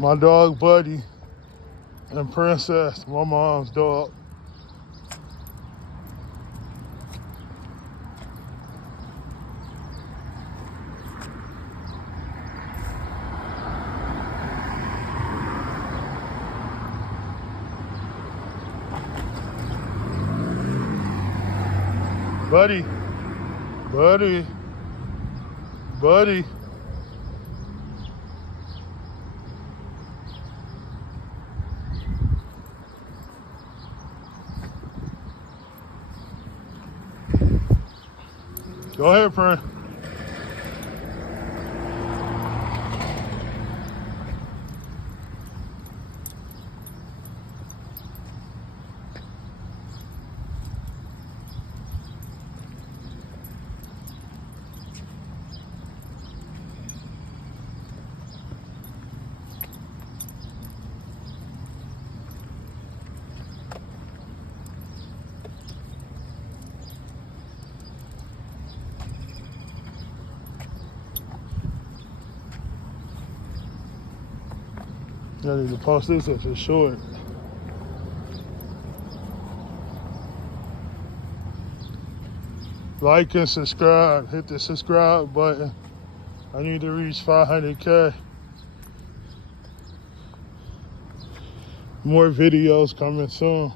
My dog Buddy and Princess, my mom's dog. Buddy, Buddy, Buddy. Go ahead, friend. I need to post this if it's short. Like and subscribe. Hit the subscribe button. I need to reach 500K. More videos coming soon.